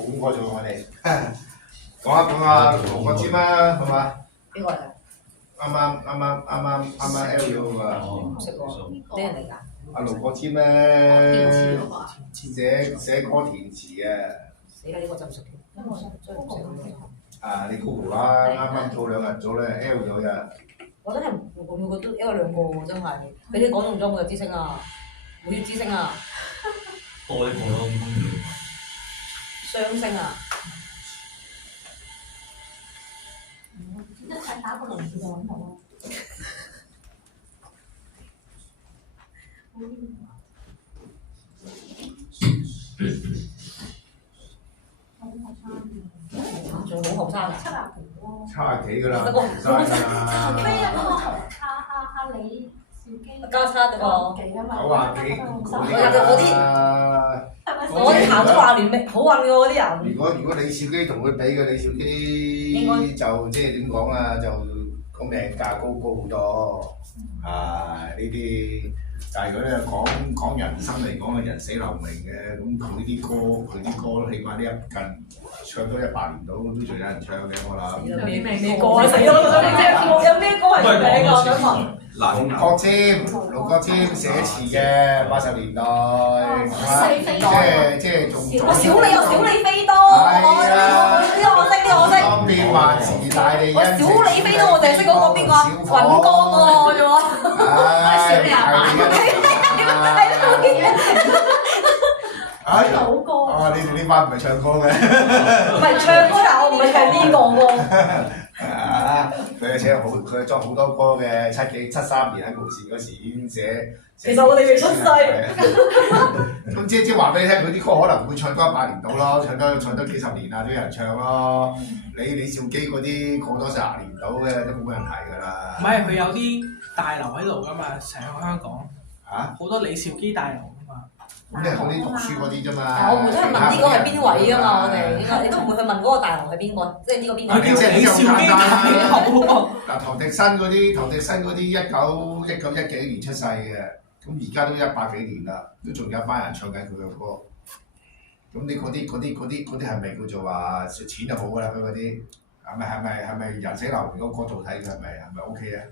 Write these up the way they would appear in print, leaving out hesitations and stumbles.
好過咗我哋。講下盧國沾啦，好嘛？邊個嚟㗎？啱 L 咗㗎。唔識喎，咩人嚟㗎？阿盧國沾咧，寫歌填詞嘅。死啦！呢個真唔識嘅，因為我真係唔識咁啊，你 Google 啦，啱早兩日早咧 L 咗嘅。我真係每個都一個兩個喎，真係俾你講中咗每日之星啊，每月之星啊，多一個咯，雙星啊！一齊打個輪子就揾到咯。仲好後生啊！ 70幾㗎啦，得個唔生㗎啦。咩啊？嗰個阿李兆基交叉嗰個幾啊嘛90幾嗰啲啊！我啲行都話聯名好運㗎喎啲人。如果李兆基同佢比嘅，李兆基就即係點講啊？就個命價高好多啊！呢啲，但係佢咧講人生嚟講係人死留名嘅，咁佢啲歌起碼呢唱多100年到都仲有人唱嘅，我諗。有咩歌啊？死咗啦！有咩歌係出名㗎？我想問。盧國沾寫詞嘅80年代，即係仲我小李有小李飛刀，我識。當變幻時大地我小李飛刀我淨係識嗰個邊個啊？滾光喎啫喎。唉，老歌啊！你哋呢班唔係唱歌嘅，唔係唱歌，但我唔係唱呢個喎。佢係作好多歌嘅，73年喺無線嗰時已經寫。其實我哋未出世。咁即係話俾你聽，佢啲歌可能會唱多100年到咯，唱多幾十年啊都有人唱咯。李兆基嗰啲過多40年到嘅都冇人提㗎啦。唔係佢有啲大樓喺度㗎嘛，成個香港嚇？好多李兆基大樓㗎嘛。咁你係嗰啲讀書嗰啲啫嘛。我唔會去問呢個係邊位㗎嘛，我哋你都唔會去問嗰個大樓係邊個，即係呢個邊個。即係李兆基大樓喎。嗱，唐迪生嗰啲1910幾年出世嘅，咁而家都100幾年啦，都仲有一班人唱緊佢嘅歌。咁你嗰啲係咪叫做話錢就好㗎啦？佢嗰啲係咪人死留名嗰個角度睇佢係咪 OK 啊？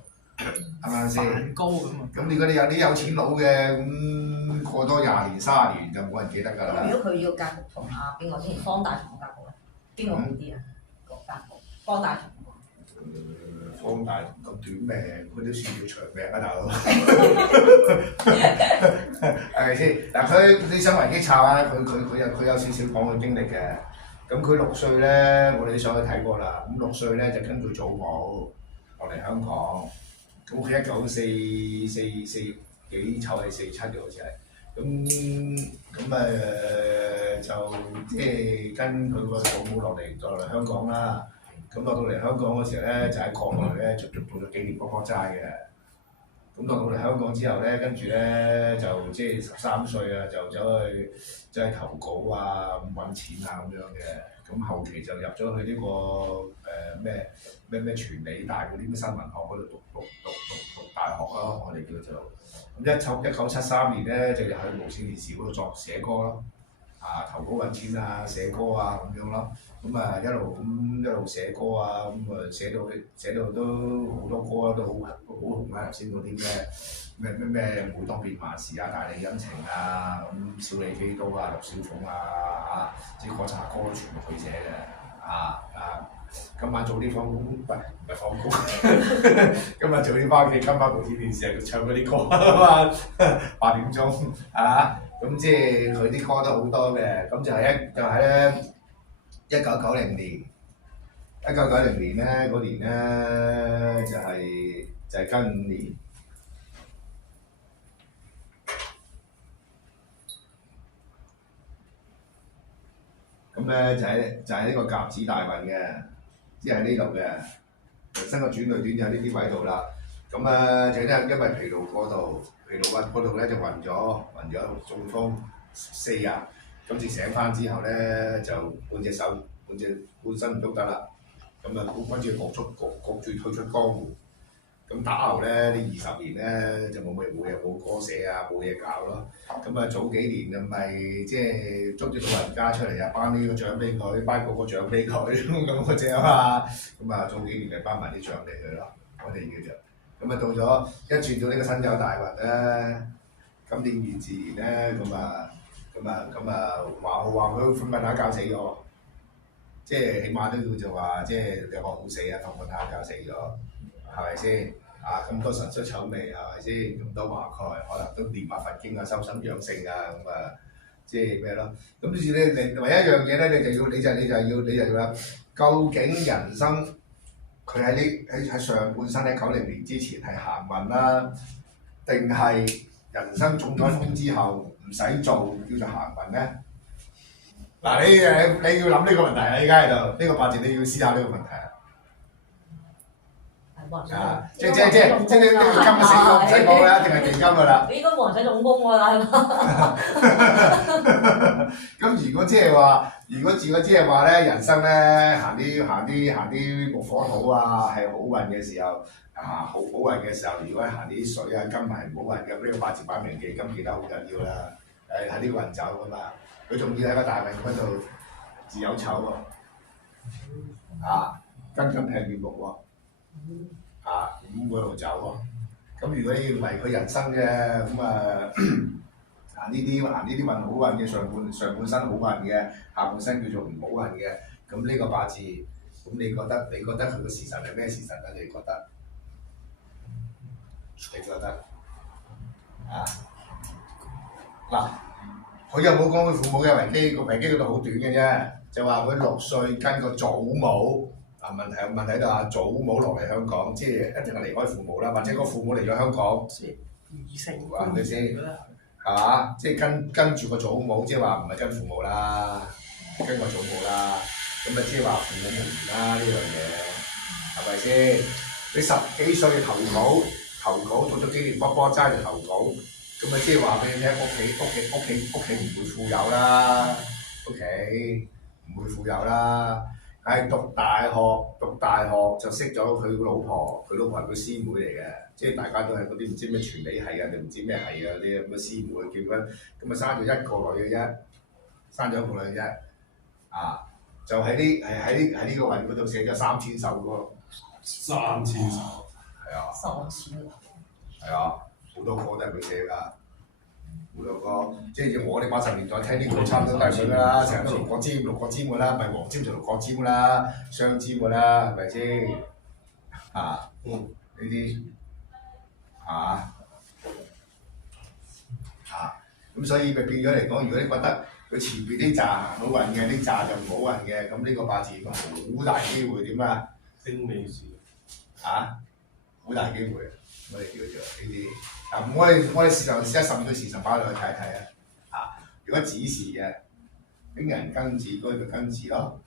係咪先？梵高咁啊！咁如果你有啲有錢佬嘅，咁過多20年30年就冇人記得㗎啦。如果佢要格局同啊邊個之前方大同嘅格局咧，邊個好啲啊？個格局方大同。方大同咁短命，佢都算叫長命啊大佬，係咪先？嗱，佢身為維基查啊，佢有少少講佢經歷嘅。咁佢6歲咧，我哋都上去睇過啦。咁6歲咧就跟佢祖母落嚟香港。咁佢1944幾湊係47嘅好似係。咁就即係跟佢個祖母落嚟香港啦。咁落到嚟香港嗰時候咧，就喺國內咧就做咗幾年波齋嘅。咁落到嚟香港之後咧，跟住咧就即係13歲啊，就走去即係投稿啊，咁揾錢啊咁樣嘅。咁後期就入咗去呢個咩傳理大嗰啲咩新聞學嗰度讀大學咯，我哋叫做。咁1973年咧就入去無線電視嗰度寫歌咯。投稿揾錢啊，寫歌啊咁樣咯，咁啊一路寫歌啊，咁啊寫到都好多歌啊，都好紅啊！頭先嗰啲咩每當變幻時啊，大地恩情啊，咁小李飛刀啊，陸小鳳啊，啲嗰扎歌全部佢寫嘅，今晚早啲放工，唔係放工，今日早啲翻屋企，今晚無線電視係唱嗰啲歌啊嘛，8點鐘啊！咁即係佢啲歌都好多嘅，咁就係咧1990年，1990年咧嗰年咧就係跟5年，咁咧就係呢個甲子大運嘅，即係呢度嘅人生嘅轉捩點就喺呢啲位度啦。咁就因為疲勞過度。疲勞運嗰度咧就暈咗中風4日，今次醒翻之後咧就半身唔喐得啦，咁啊跟住焗住退出江湖，咁打後咧，呢20年咧就冇歌寫啊，冇嘢搞咯。咁啊早幾年就咪即係捉啲老人家出嚟啊，頒呢個獎俾佢，頒嗰個獎俾佢咁嗰隻啊嘛。咁啊早幾年就頒埋啲獎俾佢咯，我哋叫做。咁啊到咗一轉到呢個辛酉大運咧，今年遇自然咧，咁啊話佢瞓瞓下覺死咗，即係起碼都要就話即係有個好死啊，瞓瞓下覺死咗，係咪先？啊咁多神出醜味係咪先？咁多華蓋，可能都念下佛經啊，修身養性啊，咁啊即係咩咯？咁於是咧，你唯一一樣嘢咧，你就要啦，究竟人生佢喺上半生喺90年之前係行運啦，定係人生中咗風之後唔使做叫做行運咧？嗱，你要諗呢個問題啊！依家喺度，呢個八字你要思考呢個問題啊！啊！即係呢個金死咗唔使講啦，一定係地金噶啦。應該冇人使用功㗎啦，係嘛？咁如果即係話咧，人生咧行啲木火土啊，係好運嘅時候啊，好運嘅時候，如果行啲水啊金係唔好運嘅，呢個八字擺明記金記得好緊要啦。誒喺呢個運走噶嘛，佢仲要喺個大運嗰度自有丑喎，啊根金劈月木喎。咁嗰度走喎。咁如果你認為佢人生嘅咁行呢啲運好運嘅上半身好運嘅，下半身叫做唔好運嘅，咁呢個八字，咁你覺得佢個時辰係咩時辰咧？你覺得啊？嗱，佢又冇講佢父母嘅維基，個維基嗰度好短嘅啫，就話佢6歲跟個祖母。問題喺度啊！祖母落嚟香港，即係一定係離開父母啦，或者個父母嚟咗香港，異性係咪先？係嘛？即係跟住個祖母，即係話唔係跟父母啦，跟個祖母啦。咁啊，即係話父母無緣啦呢樣嘢，係咪先？你10幾歲投稿，讀咗幾年卜卜齋就投稿，咁啊，即係話俾你聽，屋企唔會富有啦，屋企唔會富有啦。係讀大學就識咗佢個老婆，佢老婆係個師妹嚟嘅，即係大家都係嗰啲唔知咩傳理系啊定唔知咩系啊啲咁嘅師妹叫佢，咁啊生咗一個女嘅啫，就喺呢個運嗰度寫咗3000首歌3000首，係啊，收錢係啊，好多歌都係佢寫㗎。好多歌，即係我哋80年代聽啲歌差唔多係佢㗎啦，成日都六個尖㗎啦，唔係黃尖就六個尖㗎啦，雙尖㗎啦，係咪先？呢啲咁所以咪變咗嚟講，如果你覺得佢前邊啲扎好運嘅，啲扎就唔好運嘅，咁呢個八字好大機會點啊？丁未時好大機會，我哋叫做呢啲。我哋時候12對時辰擺落去睇一睇啊！如果子時嘅，丁人庚子居咪庚子咯，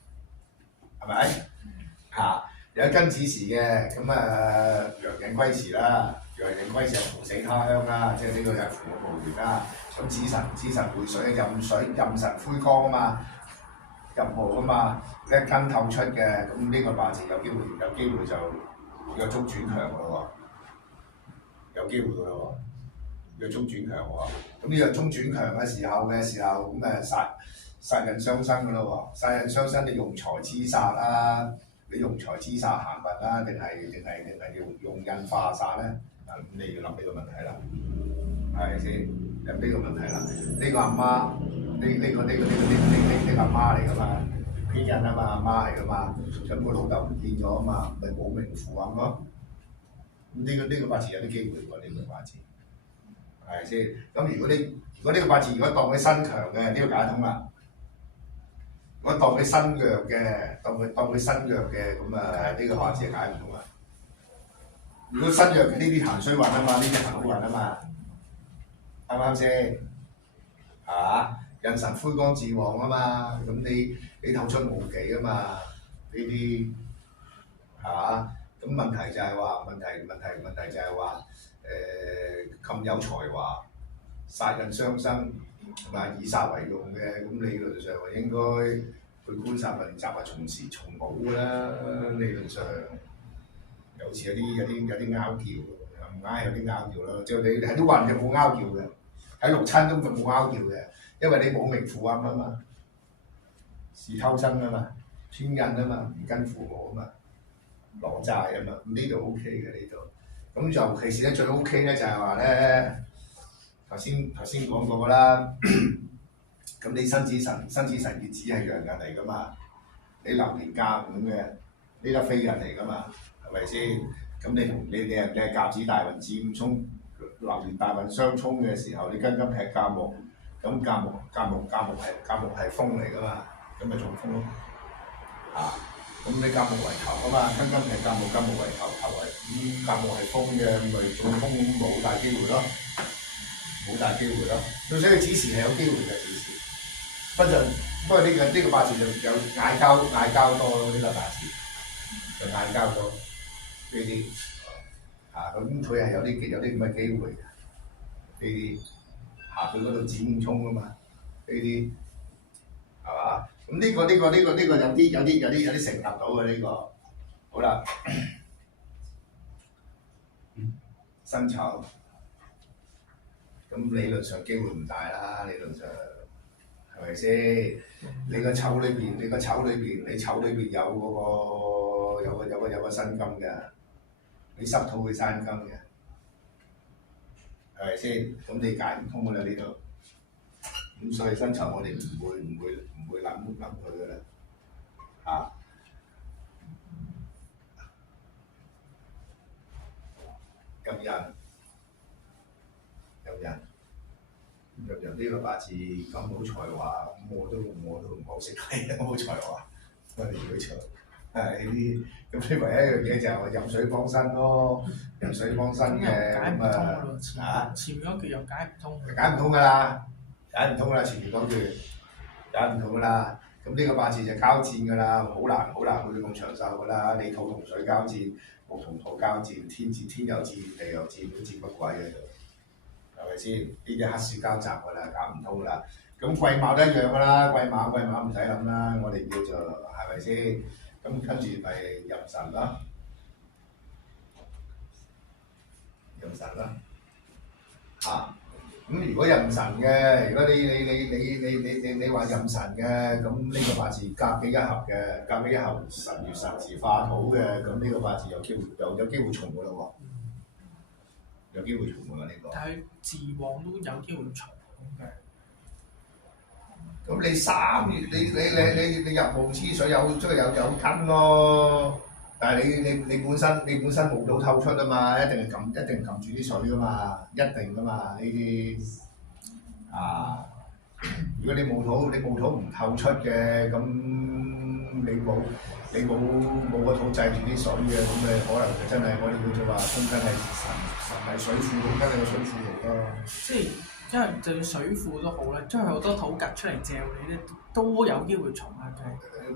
係咪？有庚子時嘅，咁陽刃歸時啦，陽刃歸時係父死他鄉啦，即係呢個就係父母無緣啦。咁子辰會水壬辰灰光啊嘛，入木啊嘛，一根透出嘅，咁呢個八字有機會就有足轉強嘅喎。有機會㗎咯喎，弱中轉強喎。咁呢個中轉強嘅時候，咁殺人傷身㗎咯喎。殺人傷身，你用財之殺啦，你用財之殺行運啦，定係用印化殺咧？咁你要諗呢個問題啦，係咪先？諗呢個問題啦。呢個阿媽，呢個阿媽嚟㗎嘛，偏印啊嘛，阿媽嚟㗎嘛。咁個老豆唔見咗啊嘛，咪冇名符咁咯。呢個八字有啲機會喎，呢個八字係咪先？咁如果呢個八字如果當佢身強嘅，呢個解得通啦。如果當佢身弱嘅，咁呢個八字係解唔通啦。如果身弱嘅呢啲行衰運啊嘛，呢啲行好運啊嘛，啱唔啱先？壬辰灰光自旺啊嘛，咁你透出無忌啊嘛，呢啲係嘛？咁問題就係話，咁有才華，殺人傷身，同埋以殺為用嘅，咁理論上應該佢官殺運集係從時從冇㗎啦，理論上又好似有啲拗撬，唔啱有啲拗撬咯。就你喺啲運就冇拗撬嘅，喺六親都冇拗撬嘅，因為你冇名父暗啊嘛，是偷生啊嘛，穿印啊嘛，唔跟父母啊嘛，攞債啊嘛，咁呢度 O K 嘅呢度。咁尤其是咧最 O K 咧就係話咧，頭先講過啦。咁你生子辰月子係陽人嚟噶嘛？你流年甲午嘅呢粒飛人嚟噶嘛？係咪先？咁你係甲子大運子午衝，流年大運相衝嘅時候，你跟金劈甲木，咁甲木係風嚟噶嘛？咁咪中風咯。咁你甲木為頭啊嘛，跟金劈甲木為頭為甲木係風嘅，咪中風冇大機會咯，冇大機會咯。所以子時係有機會嘅子時。不過呢個八字就有嗌交多咯，呢個八字就嗌交多呢啲咁佢係有啲咁嘅機會嘅呢啲佢嗰度子午衝啊嘛，呢啲係嘛？咁呢個有啲成立到嘅呢個，好啦，辛丑咁理論上機會唔大啦，理論上。係咪先？你個丑裏邊有個辛金嘅，你濕土會生金嘅，係咪先？咁你解唔通㗎啦呢度，咁所以辛丑我哋唔會諗佢㗎啦，壬寅呢個八字咁好才華，咁我都唔好識睇，咁好才華，我哋要長呢啲。咁你唯一一樣嘢就係入水幫身咯，入水幫身嘅咁前面嗰橛又解唔通，解唔通㗎啦，前面嗰橛解唔通㗎啦。咁呢個八字就交戰㗎啦，好難去到咁長壽㗎啦。你土同水交戰，木同土交戰，天又戰，地又戰，都戰乜鬼喺度？係咪先？呢啲黑鼠交集㗎啦，搞唔通啦。咁癸卯都一樣㗎啦，癸卯唔使諗啦，我哋叫做係咪先？咁跟住咪壬辰啦，咁如果壬辰嘅，如果你話壬辰嘅，咁呢個八字甲己一合嘅，甲己一合辰月辰時化土嘅，咁呢個八字有機會重㗎啦喎。有機會重㗎啦呢個。但係自旺都有機會重嘅。咁你3月你入墓之水有根咯，但係你本身木土透出啊嘛，一定撳住啲水㗎嘛，一定㗎嘛呢啲如果你木土唔透出嘅，咁你冇個土制住啲水嘅，咁你可能就真係我哋叫做話，真係神係水庫度，真係個水庫度咯。即係因為就算水庫都好啦，將佢好多土趌出嚟嚼你咧，都有機會重下嘅。咁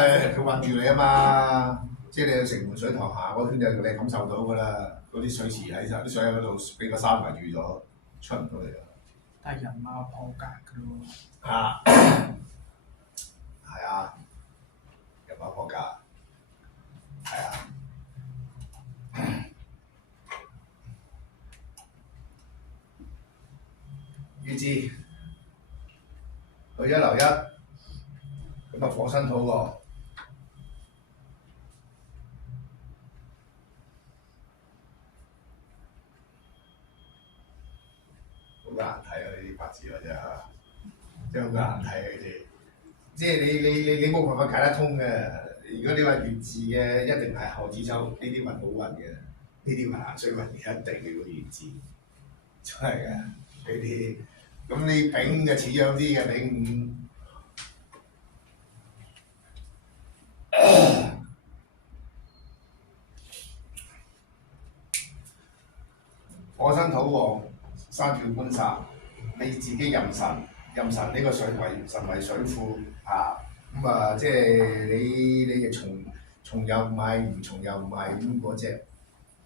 係，佢韞住你啊嘛，即係你去城門水塘下嗰圈就你感受到㗎啦，嗰啲水池喺啲水喺嗰度俾個山圍住咗，出唔到嚟㗎。但係人馬破格㗎喎。係啊，人馬破格，係啊。預知去一留一，咁啊火生土喎，好難睇啊！呢啲八字啊真係，真係好難睇啊！呢啲，即係你冇辦法解得通嘅。如果你話月字嘅，一定係後子周呢啲運好運嘅，呢啲運行衰運一定要個月字，真係嘅呢啲。咁你丙就似樣啲嘅丙火生土旺，生條官煞，你自己壬辰呢個水辰為水庫即係你亦重又唔係，唔重又唔係咁嗰隻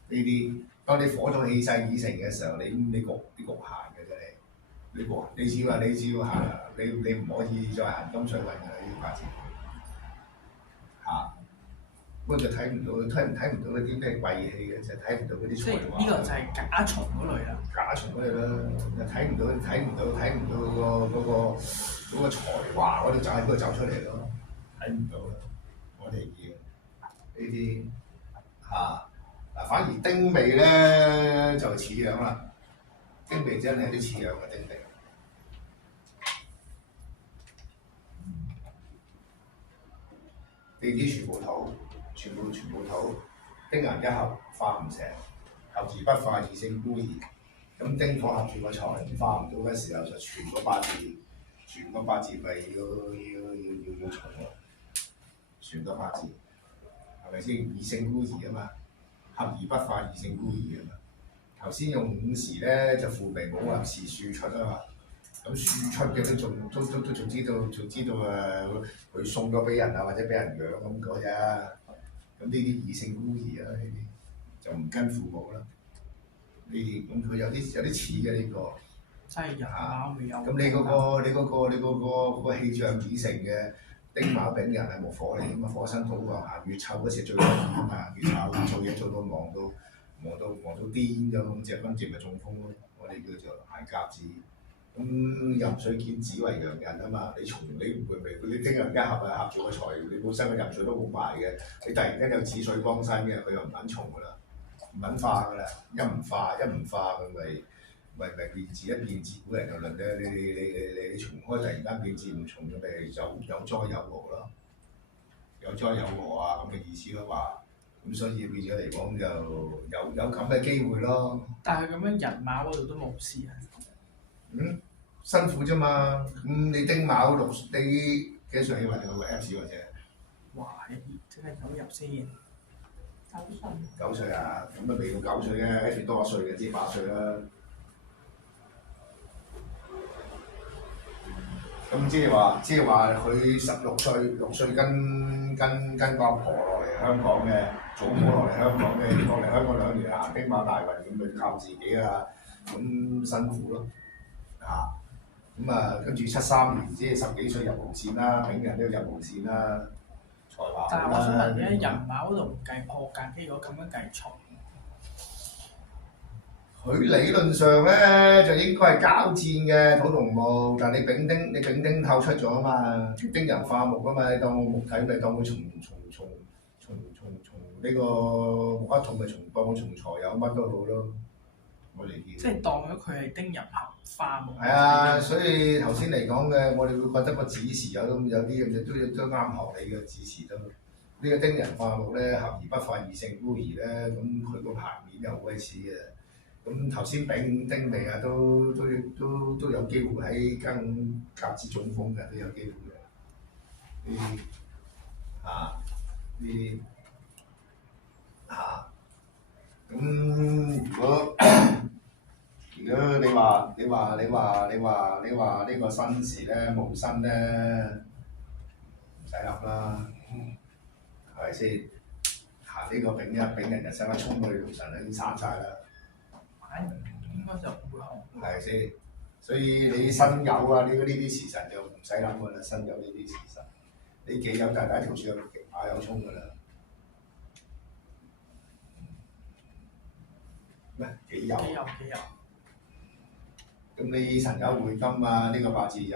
呢啲。當你火種氣勢已成嘅時候，你局限嘅啫你只要行，你唔可以再行金水運嘅呢啲八字咁就睇唔到嗰啲咩貴氣嘅，就睇唔到嗰啲即係才華。呢個就係甲蟲嗰類啦。假蟲嗰啲啦，就睇唔到才華嗰度喺邊度走出嚟咯，睇唔到啦。我哋要呢啲嗱，反而丁味咧就似樣啦，丁味真係有啲似樣嘅丁味。地支全部土，全部土，丁壬一合化唔成，合而不化，異性孤兒。咁丁火合住個財，化唔到嘅時候就全個八字咪要重喎，全個八字係咪先？異性孤兒啊嘛，合而不化，異性孤兒啊嘛。頭先用午時咧就父命冇合時庶出啊嘛，咁庶出嘅都仲知道佢送咗俾人啊，或者俾人養咁嗰啫。咁呢啲異性孤兒啊，呢啲就唔跟父母啦。呢啲咁佢有啲似嘅呢個。真係人馬未有。咁你嗰個氣象已成嘅丁卯丙人係木火嚟㗎嘛，火生土旺行越臭嗰時最容易啊嘛，越臭做嘢做到忙到癲咗咁，隻跟住咪中風咯。我哋叫做捱甲子。咁壬水見子為陽人啊嘛，你唔會明你丁壬一合啊，合住個財，你本身個壬水都冇埋嘅，你突然間有子水幫身嘅，佢又唔肯重㗎啦，唔肯化㗎啦，一唔化佢咪變字一變字，古人就論咧，你重開突然間變字唔重，咁咪有災有禍咯，有災有禍啊咁嘅意思咯話，咁所以變咗嚟講就有咁嘅機會咯。但係咁樣人馬嗰度都冇事啊。辛苦啫嘛，你丁卯你幾歲起運有個 Apps 或者？哇！即係走入先。9歲啊，咁啊未到9歲嘅，Apps 多1歲嘅，即係8歲啦。咁即係話佢6歲跟個阿婆落嚟香港嘅，祖母落嚟香港嘅，落嚟香港2年行兵馬大運，咁咪靠自己啊，咁辛苦咯，咁跟住73年即係10幾歲入無線啦，丙人都要入無線啦，才華但係我想問咧，人馬嗰度唔計破格嘅，如果咁樣計重，佢理論上咧就應該係交戰嘅土同木，但係你丙丁透出咗啊嘛，丁人化木啊嘛，你當木體咪當佢從呢個木一統咪當佢從財有乜都好咯，我哋見。即係當咗佢係丁人合化木。係啊，所以頭先嚟講嘅，我哋會覺得個子時有啲咁嘅都啱學你嘅子時都。呢個丁人化木咧，合而不化，異性孤兒咧，咁佢個牌面又好鬼似嘅。咁頭先丙丁未啊，都有機會喺跟甲子中風嘅，都有機會嘅。呢啲咁如果你話呢個新時咧冇新咧，唔使諗啦，係咪先？行呢個丙人就使乜衝去龍神已經散晒啦。應該就唔會紅。係先？所以你辛酉啊，呢啲時辰就唔使諗噶啦，辛酉呢啲時辰，你己酉大條數極馬有衝噶啦。咩？己酉？咁你辰酉會金啊？呢個八字一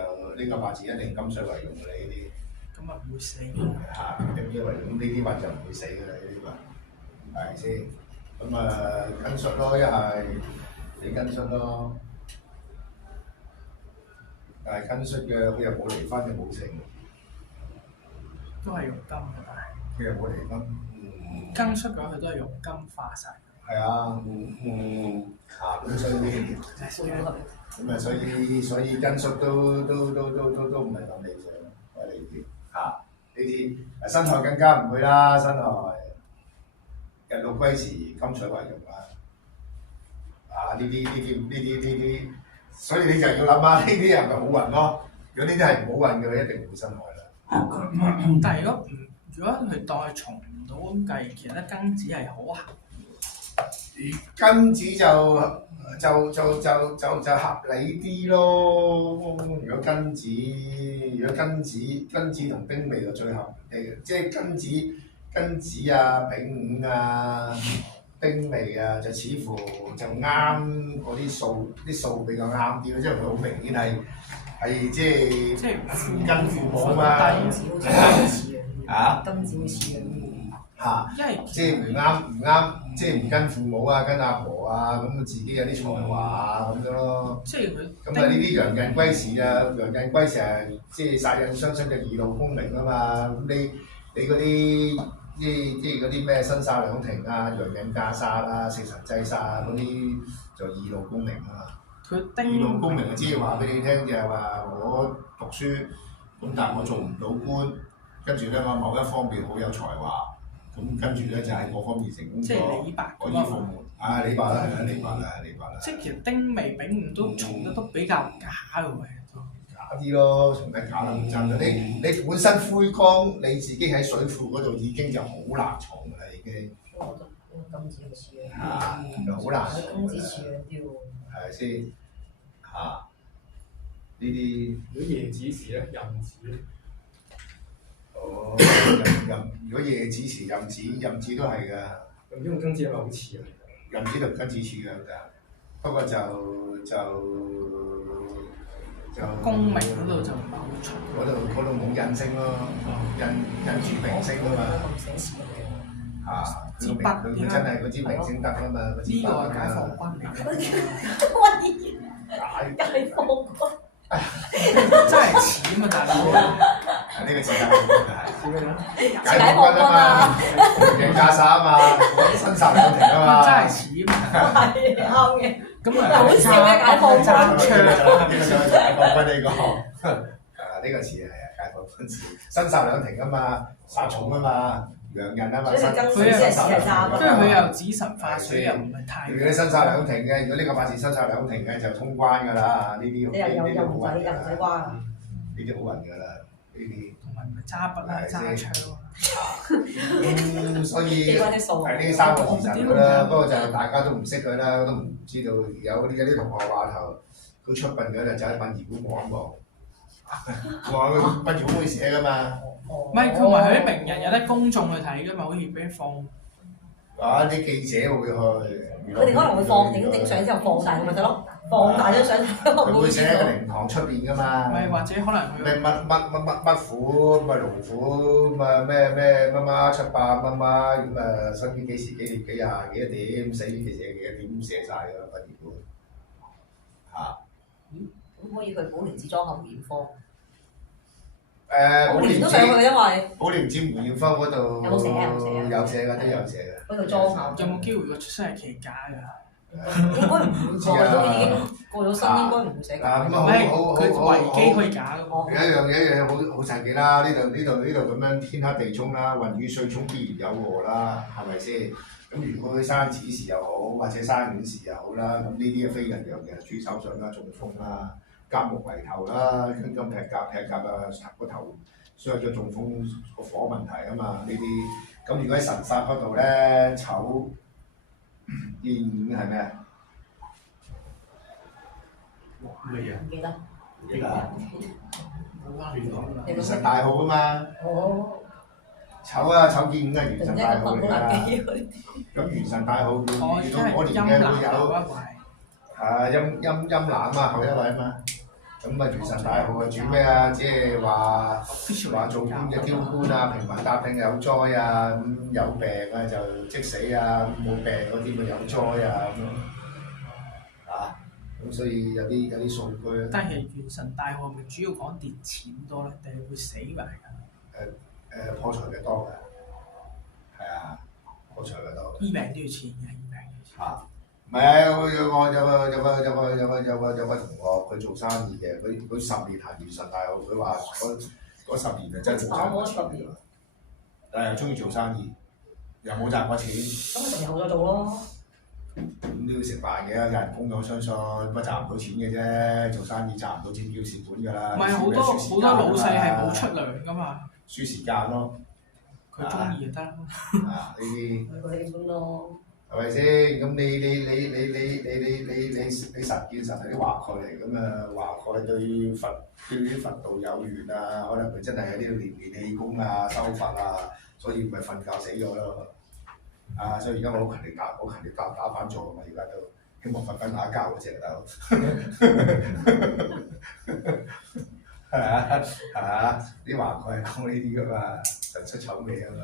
定金水為用㗎啦，呢啲。咁啊唔會死。定因為咁呢啲運就唔會死㗎啦，呢啲運係先。咁跟術咯，一係你跟術咯。但係跟術嘅佢又冇離婚又冇成，都係用金嘅，佢又冇離婚。跟出嘅話，佢都係用金化晒。係啊，咁所以所以跟術都唔係咁理想，我哋呢啲辛亥更加唔會啦，辛亥日祿歸時金水為用啦。呢啲，所以你就要諗下呢啲係咪好運咯？如果呢啲係唔好運嘅，佢一定唔會辛亥啦。但係如果佢當係重唔到咁計，其實咧庚子係可行。庚子就合理啲咯。如果庚子同丁未就最合理嘅，即係庚庚子啊、丙午啊、丁未啊，就似乎就啱嗰啲數比較啱啲咯，即係佢好明顯係即係父根父母啊嘛金子好似金似啊金子會似嘅。嚇，因為即係唔啱，即係唔跟父母啊，跟阿婆啊，咁自己有啲才華啊咁樣咯。即係佢咁啊呢啲陽刃歸時啊，陽刃歸時係即係殺印相生嘅二路功名啊嘛。咁你嗰啲即係嗰啲咩生殺兩停啊、陽刃駕殺啊、食神制殺啊嗰啲就二路功名啊嘛。佢二路丁功名就即係話俾你聽，就係話我讀書咁，但係我做唔到官，跟住咧我某一方面好有才華，咁跟住咧就喺嗰方面成功即係咗，李白可以咁啊！服務。啊，李白啦，係啊，李白啦，李白啦。即係其實丁未丙午都重得都比較假嘅喎，都假啲咯，從底假得唔真嘅。你本身灰光，你自己喺水庫嗰度已經就好難重㗎啦，已經我覺得金子好似嘅。嚇，就好難金重㗎子似啦，樣啲喎。係咪先嚇？呢啲如果夜子時咧，壬子咧，哦，如果夜子時壬子都係㗎，咁呢個庚子係咪好似啊？壬子同庚子似樣㗎，不過就功名嗰度就唔係好重。嗰度冇印星咯，印住明星啊嘛。咁寫詞嘅。啊！支筆佢真係嗰支明星得啊嘛，嗰支呢個筆係解放啊軍嚟嘅，解放軍。真係似啊嘛大佬！呢個字係知咩咧？解放軍啊嘛，陽刃駕殺啊嘛，生殺兩停啊嘛，真係似啊嘛！係啱嘅。咁好似咩解放軍揸槍，呢個就係解放軍呢個，呢個詞係啊解放軍詞，生殺兩停啊嘛，殺重啊嘛，陽刃啊嘛，所以你生庚子殺兩停啊嘛跟住佢又子神化水又唔係太如果你生殺兩停嘅，如果呢個八字生殺兩停嘅就通關㗎啦，呢啲你又有呢啲好唔使又唔使運㗎啦，關。呢啲好運㗎啦，呢啲。同埋咪揸筆啦、揸槍啊。所以機關啲數係呢三個時辰㗎啦，不過就大家都唔識佢啦，都唔知道有啲同學話頭，佢出殯嗰陣就喺殯儀館望一望，話佢殯儀館會寫㗎嘛，唔唔係，同埋佢啲名人有得公眾去睇㗎嘛，好似俾放。啊啲記者會去，佢哋可能會放影相之後放大咪得咯，放大張相佢會寫喺個靈堂出邊㗎嘛唔。係，或者可能佢咩乜虎，乜龍虎，咩七八乜咁啊！生於幾時幾年幾廿幾多點，死於幾時幾多點寫晒㗎啦，殯儀館嚇。咁可以去寶蓮寺裝下梅艷芳。寶寶蓮蓮都上去，寺，因為寶蓮寺梅艷芳嗰度有冇寫啊有寫啊有寫㗎，都有寫㗎。嗰度裝下。有冇機會個出生日期假㗎？應該唔會錯，都已經過咗身，應該唔會寫假。嗱咁唔係好佢維基可以假㗎嘛？有一樣好神奇啦！呢度咁樣天黑地沖啦，雲雨水沖必然有禍啦，係咪先？咁如果佢生子時又好，或者生卵時又好啦，咁呢啲啊非人樣嘅，豬手上啦、中風啦、甲木為頭啦、金劈甲啊，個頭傷咗中風個火問題啊嘛，呢啲咁如果喺神煞嗰度咧，丑見午係咩啊？咩啊？唔記得。唔記得啊？冇啦，元神大號啊嘛，哦。丑啊丑見午啊元突然神大號嚟間咁難㗎。記嗰啲。咁元神大號遇到我嗰因為陰年嘅會有南有一位，陰男啊嘛，後一位啊嘛。咁啊元神大號啊主咩啊？即係話做官嘅挑官啊，平民百姓有災啊，咁有病啊就即死啊，冇病嗰啲咪有災啊咁樣。啊，咁所以有啲數據啊。但係元神大號咪主要講跌錢多咧，定係會死埋㗎？破財嘅多嘅，係啊，破財嘅多。醫病都要錢嘅，醫病都要錢。嚇，唔係啊！有個同學，佢做生意嘅，佢10年行元神大號，佢話嗰10年啊真係冇賺過錢㗎。但係又中意做生意，又冇賺過錢，咁咪成日後再做咯。咁都要食飯嘅，有人工我相信，不過賺唔到錢嘅啫。做生意賺唔到錢叫蝕本㗎啦。唔係好多老細係冇出糧㗎嘛，輸時間咯。佢中意就得啦。啊！呢啲佢哋咁咯。係咪先？咁你實見實係啲華蓋嚟咁啊，華蓋對於佛道有緣啊，可能佢真係喺呢度練氣功啊、修法啊，所以咪瞓覺死咗咯。啊，所以而家我好勤力打反坐啊嘛，而家都希望瞓下覺嗰隻都係啊，啲華蓋係講呢啲噶嘛，神出醜味啊嘛，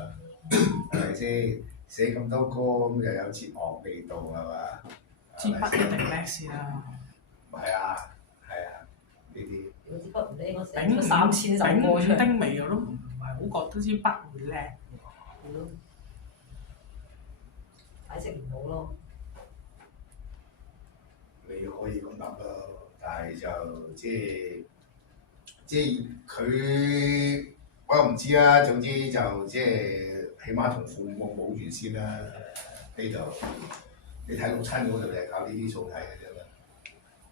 係咪先？寫咁多歌咁又有哲學味道係嘛？支筆一定叻先啦。係啊，呢啲如果支筆唔叻，我寫頂咗3000首歌出嚟。丁味我都唔係好覺得支筆會叻。解釋唔到咯。你可以咁答咯，但係就即係佢，我又唔知啦。總之就即係起碼同父母冇緣先啦。呢度你睇六親嗰度就係靠呢啲數睇嘅啫嘛。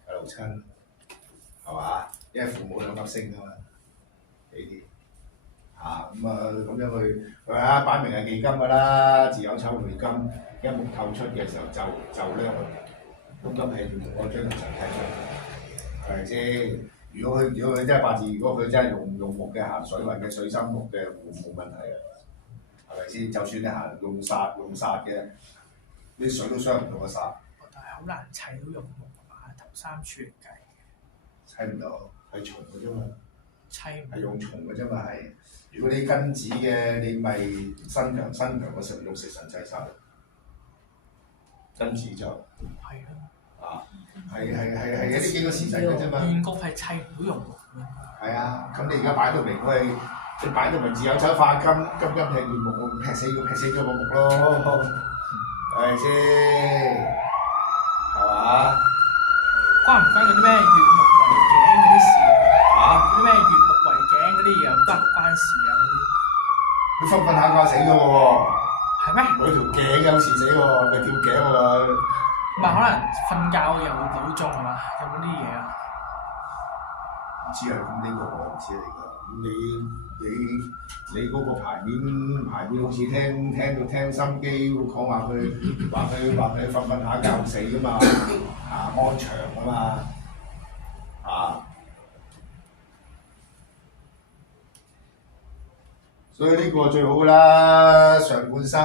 睇六親係嘛？因為父母兩粒星啊嘛，呢啲咁咁樣去係嘛？擺明係忌金㗎啦，自有抽回金，一木透出嘅時候就咧咁金係用我張圖上睇出，係咪先？如果佢真係八字，如果佢真係用木嘅行水或者水生木嘅，冇問題嘅，係咪先？就算你行用煞嘅，啲水都傷唔到個煞。但係好難砌到用木嘛，頭三處嚟計。砌唔到，係蟲嘅啫嘛。砌唔係用蟲嘅啫嘛係。如果你根子嘅，你咪身強嘅時候用食神砌煞，根子就係咯。係有啲幾個時勢嘅啫嘛。亂局係砌唔到用木嘅。係啊，咁你而家擺到明，佢係擺到明自有抽化金劈亂木，我劈死咗個木咯，係咪先？係嘛？關唔關嗰啲咩月木圍頸嗰啲事啊？嗰啲咩月木圍頸嗰啲嘢又關事啊嗰啲？佢瞓下覺死咗嘅喎。係咩？佢條頸有事死喎，咪跳頸喎。唔係可能瞓覺又腦中係嘛？有冇啲嘢啊？唔知啊，咁呢個我唔知嚟㗎。咁你嗰個牌面好似聽心機講話佢瞓下覺死㗎嘛，安詳啊嘛，所以呢個最好㗎啦，上半身。